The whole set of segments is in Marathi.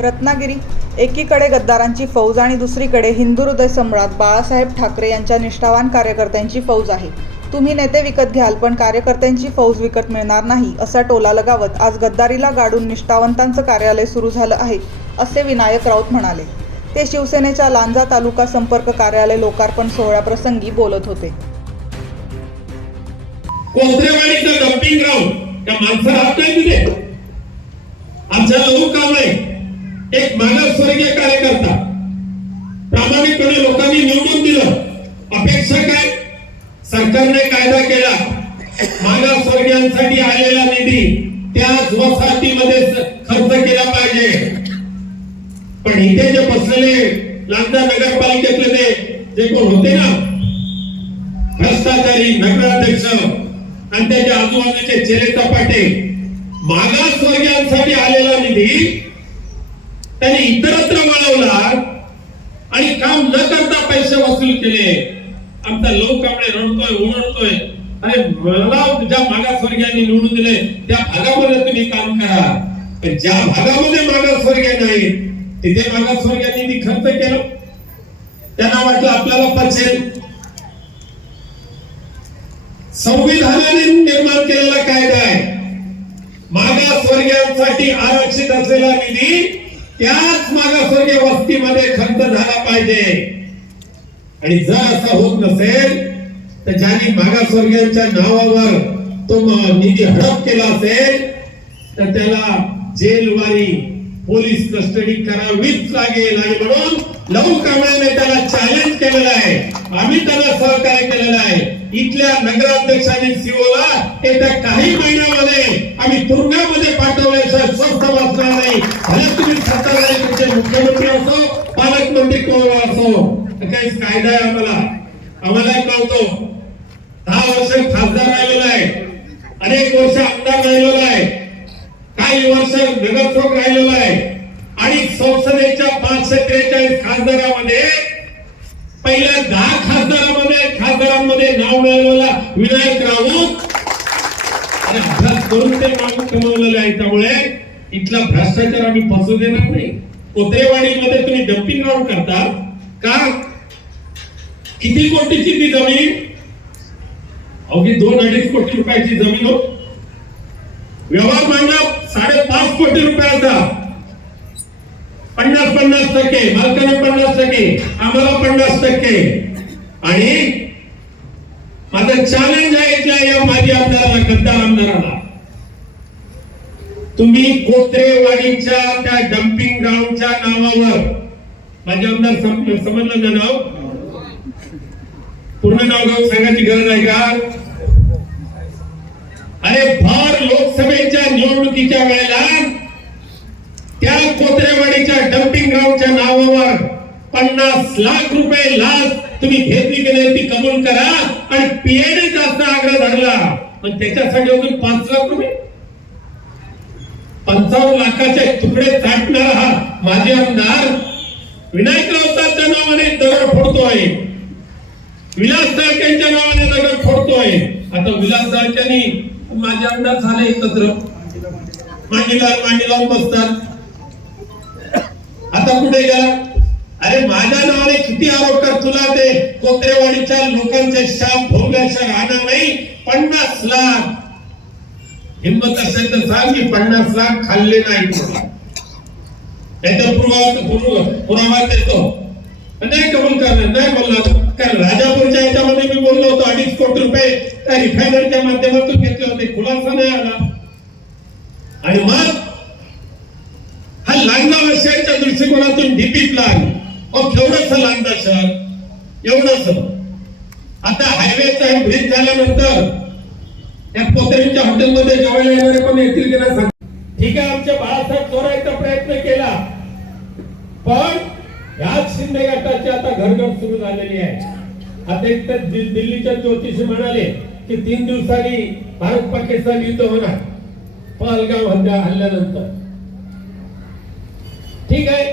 रत्नागिरी. एकीकडे गद्दारांची फौज आणि दुसरीकडे हिंदू हृदय सम्राट बाळासाहेब ठाकरे यांच्या निष्ठावान कार्यकर्त्यांची फौज आहे. तुम्ही नेते विकत घ्याल पण कार्यकर्त्यांची फौज विकत मिळणार नाही असा टोला लगावत आज गद्दारीला गाडून निष्ठावंतांचं कार्यालय सुरू झालं आहे असे विनायक राऊत म्हणाले. ते शिवसेनेच्या लांजा तालुका संपर्क कार्यालय लोकार्पण सोहळ्याप्रसंगी बोलत होते. डम्पिंग ग्राउंड त्या माणसाला हात नाही आमच्या लोक काम आहे एक मागासवर्गीय कार्यकर्ता. प्रामाणिकपणे लोकांनी निवडून दिलं. अपेक्षा काय? सरकारने कायदा केला. मागासवर्गीयांसाठी आलेला निधी त्याच वसाहतीमध्ये खर्च केला पाहिजे. पण इथे जे बसलेले लांजा नगरपालिकेतले ते जे कोण होते ना भ्रष्टाचारी नगराध्यक्ष आणि त्याच्या आजूबाजूचे चेले चपाटे मागासवर्गीयांसाठी आलेला निधी त्याने इतरत्र वळवला आणि काम न करता पैसे वसूल केले. आमचा लोक कांबळे रडतोय ओरडतोय. अरे मला ज्या मागासवर्गीयांनी निवडून दिले. त्या भागामध्ये तुम्ही काम करा. पण ज्या भागामध्ये मागासवर्गीय नाही तिथे मागासवर्गीयांनी निधी खर्च केलं. त्यांना वाटलं आपल्याला पचेल संविधानाने निर्माण केलेला कायदा आहे. मागासवर्गीयांसाठी आरक्षित असलेला निधी त्याच मागासवर्गीय वस्तीमध्ये खर्च झाला पाहिजे. आणि जर असं होत नसेल तर ज्यांनी मागासवर्गीयांच्या नावावर तो निधी हडप केला असेल तर त्याला जेलवारी पोलीस कस्टडी करावीच लागेल. आणि म्हणून लव कांबळेने त्याला चॅलेंज केलेलं आहे. आम्ही त्याला सहकार्य केलेलं आहे. इथल्या नगराध्यक्षांनी सीओला येत्या काही महिन्यामध्ये आम्ही तुरुंगामध्ये पाठवल्याशिवाय स्वस्थ बसणार नाही भले तुम्ही सत्ताधारी तुमचे मुख्यमंत्री असो पालकमंत्री कोण असो काही कायदा आहे आम्हाला. आम्हाला कळतो. दहा वर्ष खासदार राहिलेला आहे. अनेक वर्ष आमदार राहिलेला आहे. काही वर्ष नगरसेवक राहिलेला आहे. आणि संसदेच्या पाचशे त्रेचाळीस खासदारामध्ये पहिल्या दहा खासदारामध्ये खासदारांमध्ये नाव मिळवलेला विनायक राऊत. आणि अभ्यास करून ते नाव कमवलेले आहे. त्यामुळे इथला भ्रष्टाचार आम्ही फसू देणार नाही. कोत्रेवाडीमध्ये तुम्ही डम्पिंग ग्राउंड करता का? किती कोटीची ती जमीन? अवघी दोन अडीच कोटी रुपयाची जमीन हो. व्यवहार मांडला साडेपाच कोटी रुपयाचा. पन्नास पन्नास टक्के मालकाने पन्नास टक्के आम्हाला पन्नास टक्के. आणि माझं चॅलेंज आहे या माझी आमदाराला गद्दार आमदाराला. तुम्ही कोत्रेवाडीच्या त्या डम्पिंग ग्राउंडच्या नावावर माझे आमदार समजलं ना नाव? पूर्ण नाव गाव सांगायची गरज आहे का? अरे फार लोकसभेच्या निवडणुकीच्या वेळेला त्या कोत्रेवाडीच्या डम्पिंग ग्राउंडच्या नावावर पन्नास लाख रुपये लाच तुम्ही घेतली की ती कबूल करा. आणि पीएडीचा जास्त आग्रह धरला. पण त्याच्यासाठी अजून पाच लाख रुपये पंचावन्न लाखाचे तुकडे चाटणारा हा माजी आमदार विनायक राऊतांच्या नावाने दगड फोडतोय विलास दाळकेंच्या नावाने दगड फोडतोय आता विलास दाळकेंनी माझे आमदार झाले एकत्र. मांडीलाल लावून बसतात. आता कुठे गेला. अरे माझ्या नावाने किती आरोप कर तुला ते कोत्रेवाडीच्या लोकांचे शाप भोगल्याशिवाय राहणार नाही. पन्नास लाख. हिंमत असेल तर सांग की पन्नास लाख खाल्ले नाही पुरावा देतो. नाही कबूल करणार नाही बोलला कारण राजापूरच्या याच्यामध्ये मी बोललो होतो अडीच कोटी रुपये त्या रिफायनरीच्या माध्यमातून घेतले होते. खुलासा नाही आला. आणि मग हा लांडा वर्षाच्या दृष्टिकोनातून डीपी लाग मग केवढंच लांडा शहर? एवढंच आता हायवेचा ब्रिज झाल्यानंतर या पोतरीच्या हॉटेलमध्ये जेवायला येणारे पण येतील की नाही सांग. ठीक आहे आमच्या बाळासाहेब चोरायचा प्रयत्न केला. पण ह्याच शिंदे गटाची आता घरघर सुरू झालेली आहे. आता एक तर दिल्लीच्या ज्योतिषी म्हणाले की तीन दिवसांनी भारत पाकिस्तान युद्ध होणार. पहलगाव हल्ल्या हल्ल्यानंतर. ठीक आहे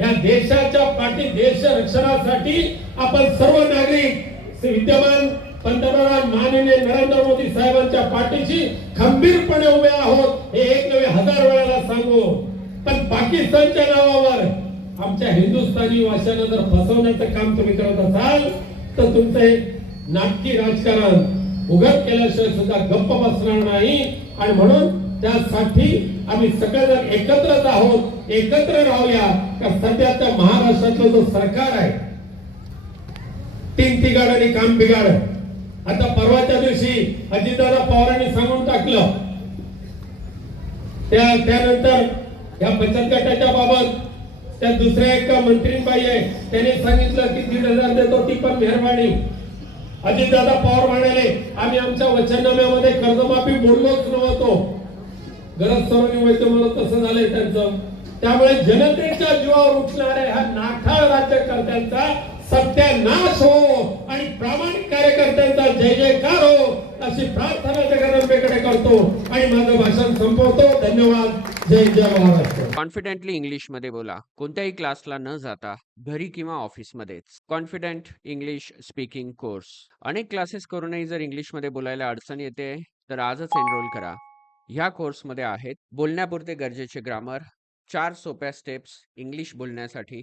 या देशाच्या पाठी देश रक्षणासाठी आपण सर्व नागरिक विद्यमान पंतप्रधान माननीय नरेंद्र मोदी साहेबांच्या पाठीशी खंबीरपणे उभे आहोत हे एक नवे हजार वेळाला सांगू. पण पाकिस्तानच्या नावावर आमच्या हिंदुस्थानी भाषांना जर फसवण्याचं काम तुम्ही करत असाल तर तुमचं हे नाटकी राजकारण उघड केल्याशिवाय सुद्धा गप्प बसणार नाही. आणि म्हणून त्यासाठी आम्ही सगळेजण एकत्रच आहोत. एकत्र राहूया का सध्याच्या महाराष्ट्रातलं जो सरकार आहे तीन तिघाड आणि काम बिघाड आता परवाच्या दिवशी अजितदादा पवारांनी सांगून टाकलं. त्या त्यानंतर या बचत गटाच्या बाबत त्या दुसऱ्या एका मंत्रीबाई आहे त्याने सांगितलं की दीड हजार देतो ती पण मेहरबानी. अजितदादा पवार म्हणाले आम्ही आमच्या वचननाम्यामध्ये कर्जमाफी बोललोच नव्हतो. गरज सर्व निवडतो म्हणून तसं झालंय त्यांचं. त्यामुळे जनतेच्या जीवावर उठणाऱ्या ह्या नाठाळ राज्यकर्त्यांचा सत्यानाश हो आणि प्रामाणिक कार्यकर्त्यांचा जय जयकार हो अशी प्रार्थना जगदंबेकडे करतो आणि माझं भाषण संपवतो. धन्यवाद. जय जय महाराष्ट्र. कॉन्फिडेंटली इंग्लिशमध्ये बोला. कोणत्याही क्लासला न जाता घरी किंवा ऑफिसमध्येच कॉन्फिडेंट इंग्लिश स्पीकिंग कोर्स. अनेक क्लासेस करूनही जर इंग्लिशमध्ये बोलायला अडचण येते तर आजच एनरोल करा. ह्या कोर्समध्ये आहेत बोलण्यापुरते गरजेचे ग्रामर चार सोप्या स्टेप्स इंग्लिश बोलण्यासाठी